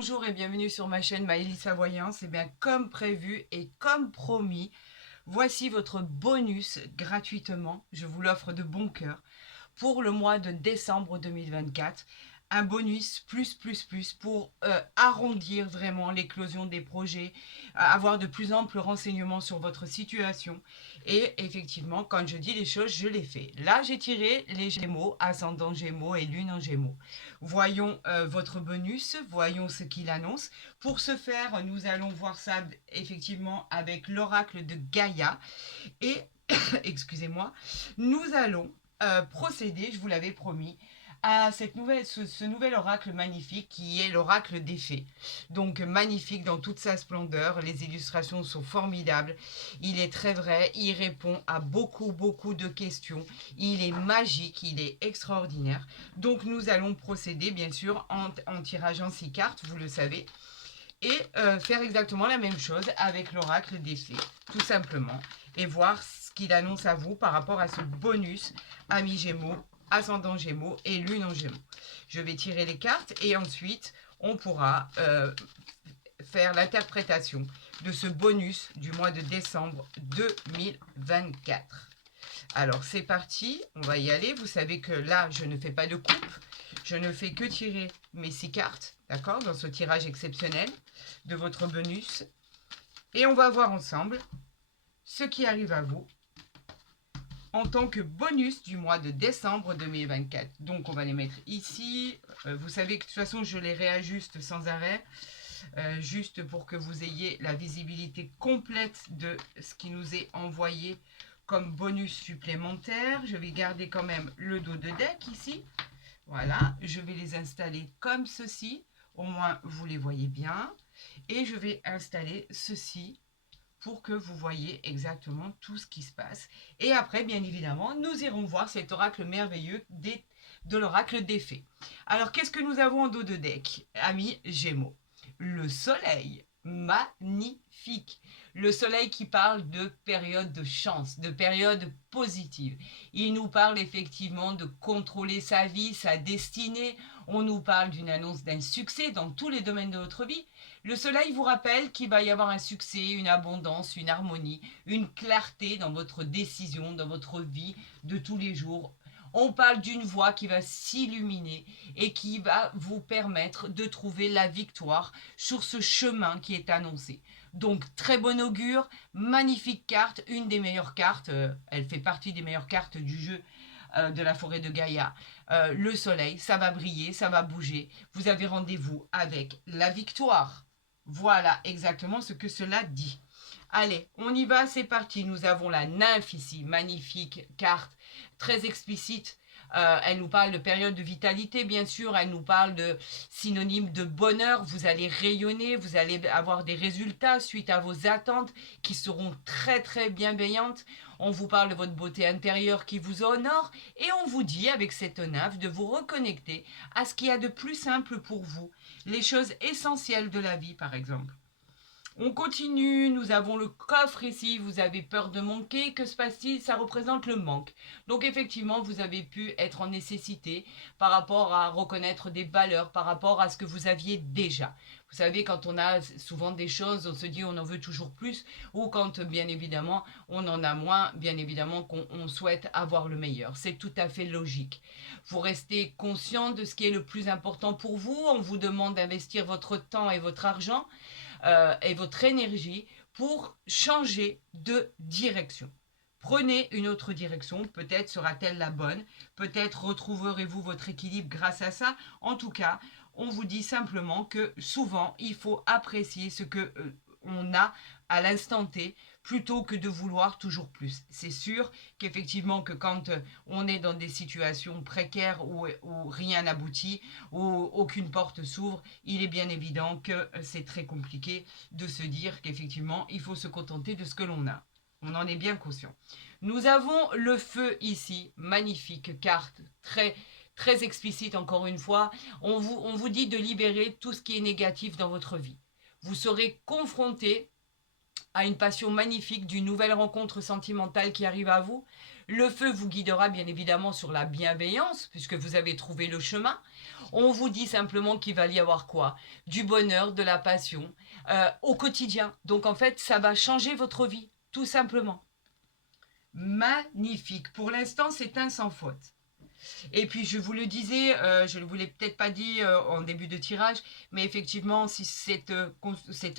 Bonjour et bienvenue sur ma chaîne Maëlys Voyance. Et bien comme prévu et comme promis, voici votre bonus gratuitement. Je vous l'offre de bon cœur pour le mois de décembre 2024. Un bonus plus pour arrondir vraiment l'éclosion des projets, avoir de plus amples renseignements sur votre situation. Et effectivement, quand je dis les choses, je les fais. Là, j'ai tiré les Gémeaux, ascendant Gémeaux et Lune en Gémeaux. Voyons votre bonus, voyons ce qu'il annonce. Pour ce faire, nous allons voir ça effectivement avec l'oracle de Gaïa. Et, excusez-moi, nous allons procéder, je vous l'avais promis, à ce nouvel oracle magnifique qui est l'oracle des fées. Donc magnifique dans toute sa splendeur, les illustrations sont formidables, il est très vrai, il répond à beaucoup de questions, il est magique, il est extraordinaire. Donc nous allons procéder bien sûr en tirageant 6 cartes, vous le savez, et faire exactement la même chose avec l'oracle des fées, tout simplement, et voir ce qu'il annonce à vous par rapport à ce bonus ami Gémeaux, ascendant Gémeaux et Lune en Gémeaux. Je vais tirer les cartes et ensuite on pourra faire l'interprétation de ce bonus du mois de décembre 2024. Alors c'est parti, on va y aller. Vous savez que là, je ne fais pas de coupe. Je ne fais que tirer mes 6 cartes, d'accord, dans ce tirage exceptionnel de votre bonus. Et on va voir ensemble ce qui arrive à vous en tant que bonus du mois de décembre 2024. Donc on va les mettre ici. Vous savez que de toute façon, je les réajuste sans arrêt. Juste pour que vous ayez la visibilité complète de ce qui nous est envoyé comme bonus supplémentaire. Je vais garder quand même le dos de deck ici. Voilà, je vais les installer comme ceci. Au moins, vous les voyez bien. Et je vais installer ceci pour que vous voyez exactement tout ce qui se passe. Et après, bien évidemment, nous irons voir cet oracle merveilleux de l'oracle des fées. Alors, qu'est-ce que nous avons en dos de deck, amis Gémeaux? Le soleil, magnifique. Le soleil qui parle de période de chance, de période positive. Il nous parle effectivement de contrôler sa vie, sa destinée. On nous parle d'une annonce d'un succès dans tous les domaines de notre vie. Le soleil vous rappelle qu'il va y avoir un succès, une abondance, une harmonie, une clarté dans votre décision, dans votre vie de tous les jours. On parle d'une voie qui va s'illuminer et qui va vous permettre de trouver la victoire sur ce chemin qui est annoncé. Donc très bon augure, magnifique carte, une des meilleures cartes, elle fait partie des meilleures cartes du jeu de la forêt de Gaïa. Le soleil, ça va briller, ça va bouger. Vous avez rendez-vous avec la victoire. Voilà exactement ce que cela dit. Allez, on y va, c'est parti. Nous avons la nymphe ici, magnifique carte, très explicite. Elle nous parle de période de vitalité, bien sûr. Elle nous parle de synonyme de bonheur. Vous allez rayonner, vous allez avoir des résultats suite à vos attentes qui seront très bienveillantes. On vous parle de votre beauté intérieure qui vous honore et on vous dit avec cette nymphe de vous reconnecter à ce qu'il y a de plus simple pour vous, les choses essentielles de la vie par exemple. On continue, nous avons le coffre ici, vous avez peur de manquer, que se passe-t-il? Ça représente le manque. Donc effectivement, vous avez pu être en nécessité par rapport à reconnaître des valeurs, par rapport à ce que vous aviez déjà. Vous savez, quand on a souvent des choses, on se dit on en veut toujours plus, ou quand bien évidemment on en a moins, bien évidemment qu'on souhaite avoir le meilleur. C'est tout à fait logique. Vous restez conscient de ce qui est le plus important pour vous, on vous demande d'investir votre temps et votre argent, et votre énergie pour changer de direction. Prenez une autre direction, peut-être sera-t-elle la bonne, peut-être retrouverez-vous votre équilibre grâce à ça. En tout cas, on vous dit simplement que souvent, il faut apprécier ce que on a à l'instant T plutôt que de vouloir toujours plus. C'est sûr qu'effectivement que quand on est dans des situations précaires où rien n'aboutit, où aucune porte s'ouvre, il est bien évident que c'est très compliqué de se dire qu'effectivement il faut se contenter de ce que l'on a. On en est bien conscient. Nous avons le feu ici, magnifique carte, très explicite encore une fois. On vous dit de libérer tout ce qui est négatif dans votre vie. Vous serez confronté à une passion magnifique d'une nouvelle rencontre sentimentale qui arrive à vous. Le feu vous guidera bien évidemment sur la bienveillance, puisque vous avez trouvé le chemin. On vous dit simplement qu'il va y avoir quoi? Du bonheur, de la passion au quotidien. Donc en fait, ça va changer votre vie, tout simplement. Magnifique. Pour l'instant, c'est un sans faute. Et puis je vous le disais, je ne vous l'ai peut-être pas dit en début de tirage, mais effectivement, si cette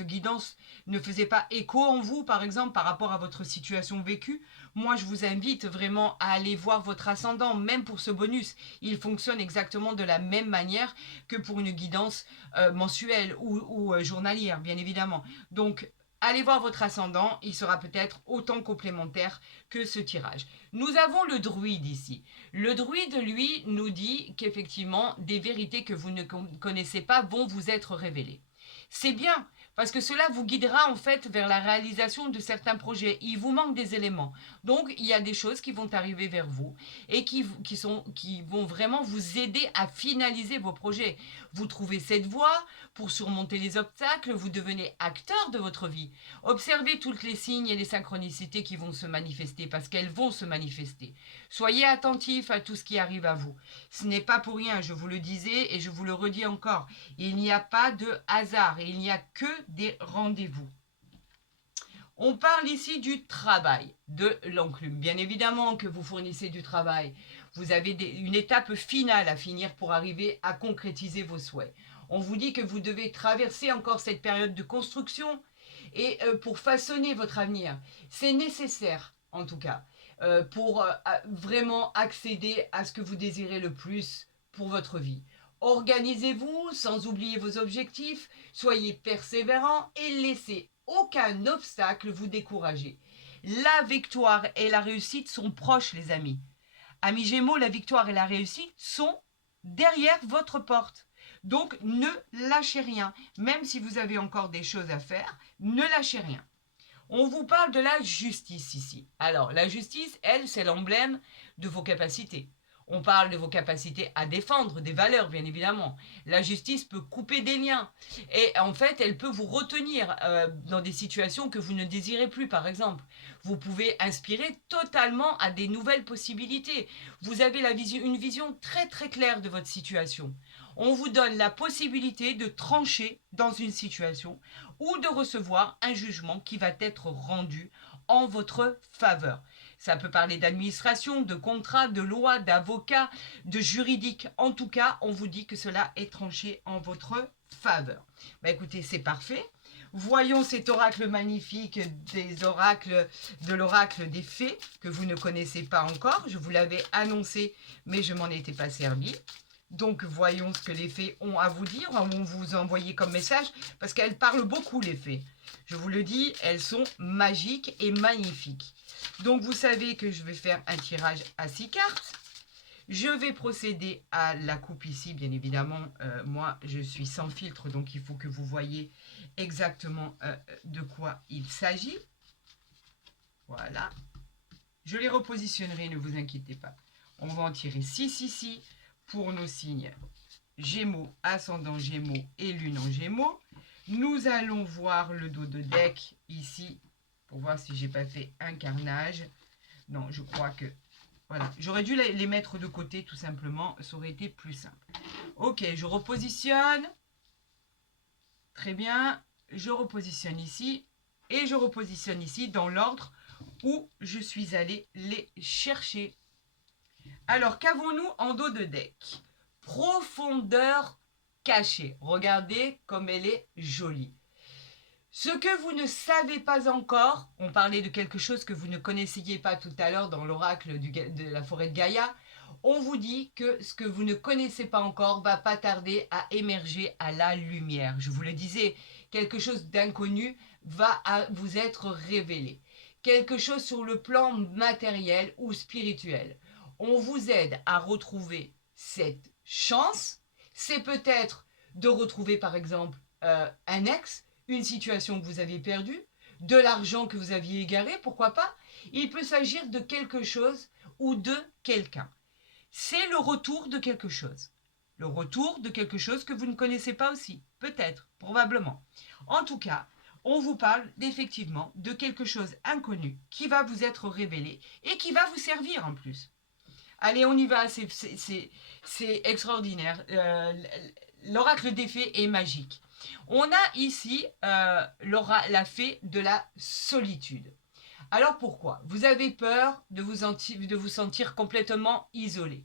guidance ne faisait pas écho en vous, par exemple, par rapport à votre situation vécue, moi je vous invite vraiment à aller voir votre ascendant, même pour ce bonus. Il fonctionne exactement de la même manière que pour une guidance mensuelle ou journalière, bien évidemment. Donc, allez voir votre ascendant, il sera peut-être autant complémentaire que ce tirage. Nous avons le druide ici. Le druide, lui, nous dit qu'effectivement, des vérités que vous ne connaissez pas vont vous être révélées. C'est bien, parce que cela vous guidera en fait vers la réalisation de certains projets. Il vous manque des éléments. Donc, il y a des choses qui vont arriver vers vous et qui vont vraiment vous aider à finaliser vos projets. Vous trouvez cette voie pour surmonter les obstacles, vous devenez acteur de votre vie. Observez toutes les signes et les synchronicités qui vont se manifester, parce qu'elles vont se manifester. Soyez attentifs à tout ce qui arrive à vous. Ce n'est pas pour rien, je vous le disais et je vous le redis encore. Il n'y a pas de hasard et il n'y a que des rendez-vous. On parle ici du travail de l'enclume. Bien évidemment que vous fournissez du travail. Vous avez une étape finale à finir pour arriver à concrétiser vos souhaits. On vous dit que vous devez traverser encore cette période de construction et pour façonner votre avenir. C'est nécessaire, en tout cas, pour vraiment accéder à ce que vous désirez le plus pour votre vie. Organisez-vous sans oublier vos objectifs, soyez persévérants et laissez aucun obstacle vous décourager. La victoire et la réussite sont proches, les amis. Amis Gémeaux, la victoire et la réussite sont derrière votre porte. Donc, ne lâchez rien. Même si vous avez encore des choses à faire, ne lâchez rien. On vous parle de la justice ici. Alors, la justice, elle, c'est l'emblème de vos capacités. On parle de vos capacités à défendre des valeurs, bien évidemment. La justice peut couper des liens. Et en fait, elle peut vous retenir dans des situations que vous ne désirez plus, par exemple. Vous pouvez inspirer totalement à des nouvelles possibilités. Vous avez une vision très très claire de votre situation. On vous donne la possibilité de trancher dans une situation ou de recevoir un jugement qui va être rendu en votre faveur. Ça peut parler d'administration, de contrat, de loi, d'avocat, de juridique. En tout cas, on vous dit que cela est tranché en votre faveur. Bah écoutez, c'est parfait. Voyons cet oracle magnifique de l'oracle des fées que vous ne connaissez pas encore. Je vous l'avais annoncé, mais je m'en étais pas servi. Donc, voyons ce que les fées ont à vous dire, ont vous envoyé comme message, parce qu'elles parlent beaucoup, les fées. Je vous le dis, elles sont magiques et magnifiques. Donc, vous savez que je vais faire un tirage à 6 cartes. Je vais procéder à la coupe ici, bien évidemment. Moi, je suis sans filtre, donc il faut que vous voyez exactement de quoi il s'agit. Voilà. Je les repositionnerai, ne vous inquiétez pas. On va en tirer 6 ici pour nos signes Gémeaux, ascendant Gémeaux et lune en Gémeaux. Nous allons voir le dos de deck ici pour voir si j'ai pas fait un carnage. Non, je crois que... Voilà, j'aurais dû les mettre de côté tout simplement, ça aurait été plus simple. Ok, je repositionne. Très bien, je repositionne ici et je repositionne ici dans l'ordre où je suis allée les chercher. Alors, qu'avons-nous en dos de deck? Profondeur cachée. Regardez comme elle est jolie. Ce que vous ne savez pas encore, on parlait de quelque chose que vous ne connaissiez pas tout à l'heure dans l'oracle de la forêt de Gaïa, on vous dit que ce que vous ne connaissez pas encore va pas tarder à émerger à la lumière. Je vous le disais, quelque chose d'inconnu va vous être révélé. Quelque chose sur le plan matériel ou spirituel. On vous aide à retrouver cette chance. C'est peut-être de retrouver par exemple un ex, une situation que vous aviez perdue, de l'argent que vous aviez égaré, pourquoi pas. Il peut s'agir de quelque chose ou de quelqu'un. C'est le retour de quelque chose. Le retour de quelque chose que vous ne connaissez pas aussi. Peut-être, probablement. En tout cas, on vous parle effectivement de quelque chose inconnu qui va vous être révélé et qui va vous servir en plus. Allez, on y va, c'est extraordinaire. L'oracle des fées est magique. On a ici la fée de la solitude. Alors pourquoi? Vous avez peur de vous sentir complètement isolé.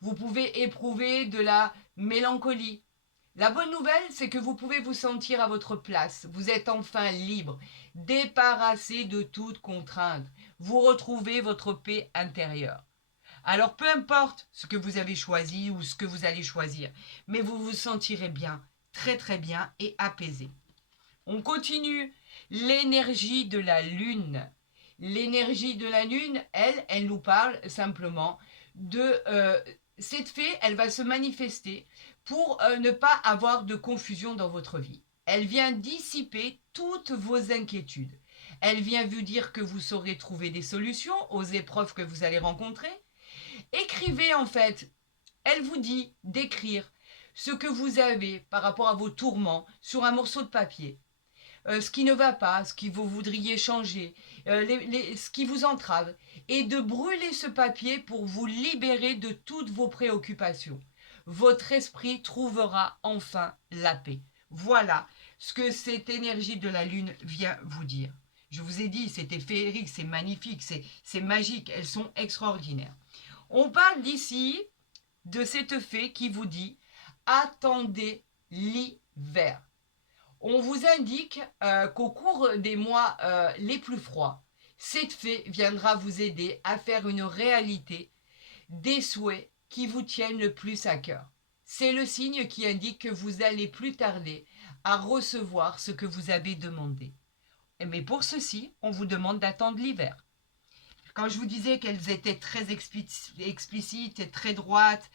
Vous pouvez éprouver de la mélancolie. La bonne nouvelle, c'est que vous pouvez vous sentir à votre place. Vous êtes enfin libre, débarrassé de toute contrainte. Vous retrouvez votre paix intérieure. Alors peu importe ce que vous avez choisi ou ce que vous allez choisir, mais vous vous sentirez bien, très très bien et apaisé. On continue. L'énergie de la lune. L'énergie de la lune, elle nous parle simplement de... cette fée, elle va se manifester pour ne pas avoir de confusion dans votre vie. Elle vient dissiper toutes vos inquiétudes. Elle vient vous dire que vous saurez trouver des solutions aux épreuves que vous allez rencontrer. Écrivez en fait. Elle vous dit d'écrire ce que vous avez par rapport à vos tourments sur un morceau de papier. Ce qui ne va pas, ce que vous voudriez changer, ce qui vous entrave, et de brûler ce papier pour vous libérer de toutes vos préoccupations. Votre esprit trouvera enfin la paix. Voilà ce que cette énergie de la lune vient vous dire. Je vous ai dit, c'était féerique, c'est magnifique, c'est magique, elles sont extraordinaires. On parle d'ici de cette fée qui vous dit « Attendez l'hiver ». On vous indique qu'au cours des mois les plus froids, cette fée viendra vous aider à faire une réalité des souhaits qui vous tiennent le plus à cœur. C'est le signe qui indique que vous allez plus tarder à recevoir ce que vous avez demandé. Mais pour ceci, on vous demande d'attendre l'hiver. Quand je vous disais qu'elles étaient très explicites et très droites,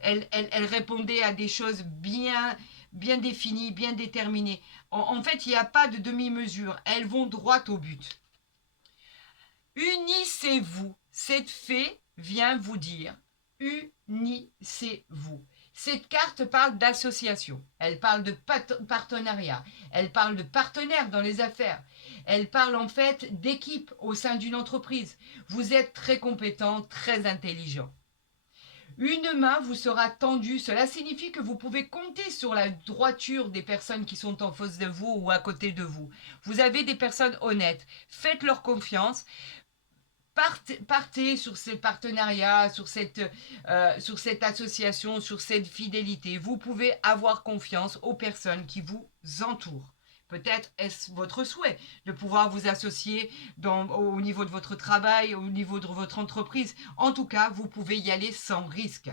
elles répondaient à des choses bien définies, bien déterminées. En fait, il n'y a pas de demi-mesure. Elles vont droit au but. Unissez-vous. Cette fée vient vous dire, unissez-vous. Cette carte parle d'association, elle parle de partenariat, elle parle de partenaires dans les affaires, elle parle en fait d'équipe au sein d'une entreprise. Vous êtes très compétent, très intelligent. Une main vous sera tendue, cela signifie que vous pouvez compter sur la droiture des personnes qui sont en face de vous ou à côté de vous. Vous avez des personnes honnêtes, faites-leur confiance. Partez sur ces partenariats, sur cette association, sur cette fidélité. Vous pouvez avoir confiance aux personnes qui vous entourent. Peut-être est-ce votre souhait de pouvoir vous associer au niveau de votre travail, au niveau de votre entreprise. En tout cas, vous pouvez y aller sans risque.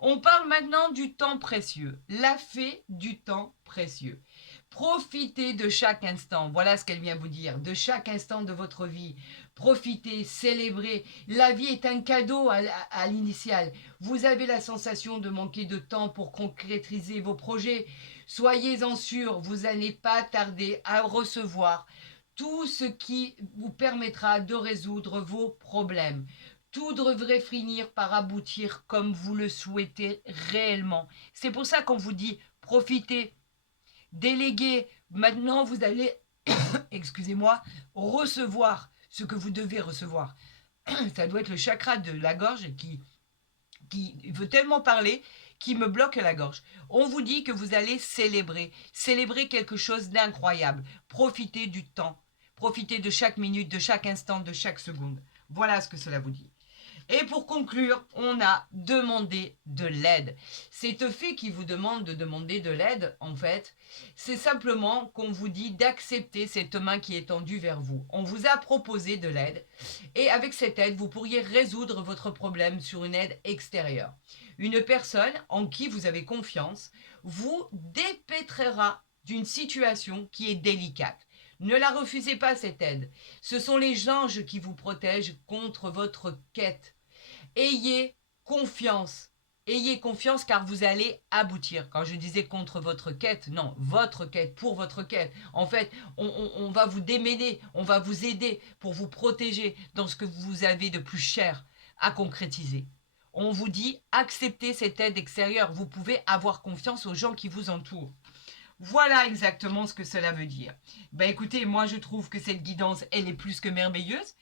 On parle maintenant du temps précieux, la fée du temps précieux. Profitez de chaque instant, voilà ce qu'elle vient vous dire, de chaque instant de votre vie. Profitez, célébrez. La vie est un cadeau à l'initiale. Vous avez la sensation de manquer de temps pour concrétiser vos projets. Soyez-en sûrs, vous n'allez pas tarder à recevoir tout ce qui vous permettra de résoudre vos problèmes. Tout devrait finir par aboutir comme vous le souhaitez réellement. C'est pour ça qu'on vous dit profitez, déléguez. Maintenant, vous allez, excusez-moi, recevoir ce que vous devez recevoir. Ça doit être le chakra de la gorge qui veut tellement parler qui me bloque la gorge. On vous dit que vous allez célébrer quelque chose d'incroyable. Profitez du temps, profitez de chaque minute, de chaque instant, de chaque seconde. Voilà ce que cela vous dit. Et pour conclure, on a demandé de l'aide. Cette fée qui vous demande de demander de l'aide, en fait, c'est simplement qu'on vous dit d'accepter cette main qui est tendue vers vous. On vous a proposé de l'aide et avec cette aide, vous pourriez résoudre votre problème sur une aide extérieure. Une personne en qui vous avez confiance vous dépêtrera d'une situation qui est délicate. Ne la refusez pas, cette aide. Ce sont les anges qui vous protègent contre votre quête. Ayez confiance. Ayez confiance car vous allez aboutir. Quand je disais contre votre quête, non, votre quête, pour votre quête. En fait, on va vous démêler, on va vous aider pour vous protéger dans ce que vous avez de plus cher à concrétiser. On vous dit, acceptez cette aide extérieure. Vous pouvez avoir confiance aux gens qui vous entourent. Voilà exactement ce que cela veut dire. Ben écoutez, moi je trouve que cette guidance, elle est plus que merveilleuse,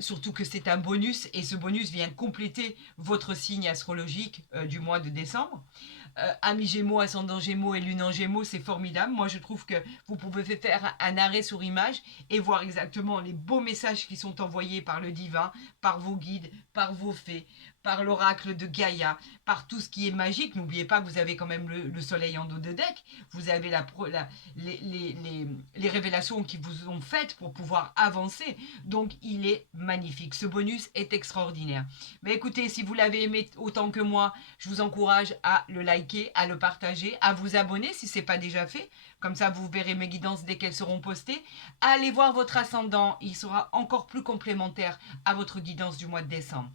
surtout que c'est un bonus et ce bonus vient compléter votre signe astrologique du mois de décembre. Amis Gémeaux, ascendant Gémeaux et lune en Gémeaux, c'est formidable. Moi, je trouve que vous pouvez faire un arrêt sur image et voir exactement les beaux messages qui sont envoyés par le divin, par vos guides, par vos fées, par l'oracle de Gaïa, par tout ce qui est magique. N'oubliez pas que vous avez quand même le soleil en dos de deck. Vous avez les révélations qui vous ont faites pour pouvoir avancer. Donc, il est magnifique. Ce bonus est extraordinaire. Mais écoutez, si vous l'avez aimé autant que moi, je vous encourage à le liker, à le partager, à vous abonner si ce n'est pas déjà fait. Comme ça, vous verrez mes guidances dès qu'elles seront postées. Allez voir votre ascendant, il sera encore plus complémentaire à votre guidance du mois de décembre.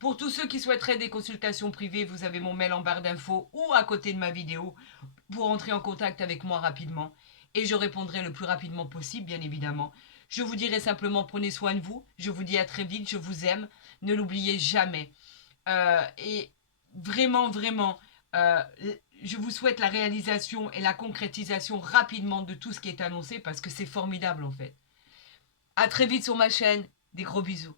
Pour tous ceux qui souhaiteraient des consultations privées, vous avez mon mail en barre d'infos ou à côté de ma vidéo pour entrer en contact avec moi rapidement. Et je répondrai le plus rapidement possible, bien évidemment. Je vous dirai simplement prenez soin de vous. Je vous dis à très vite, je vous aime. Ne l'oubliez jamais. Et vraiment, vraiment, je vous souhaite la réalisation et la concrétisation rapidement de tout ce qui est annoncé parce que c'est formidable en fait. À très vite sur ma chaîne. Des gros bisous.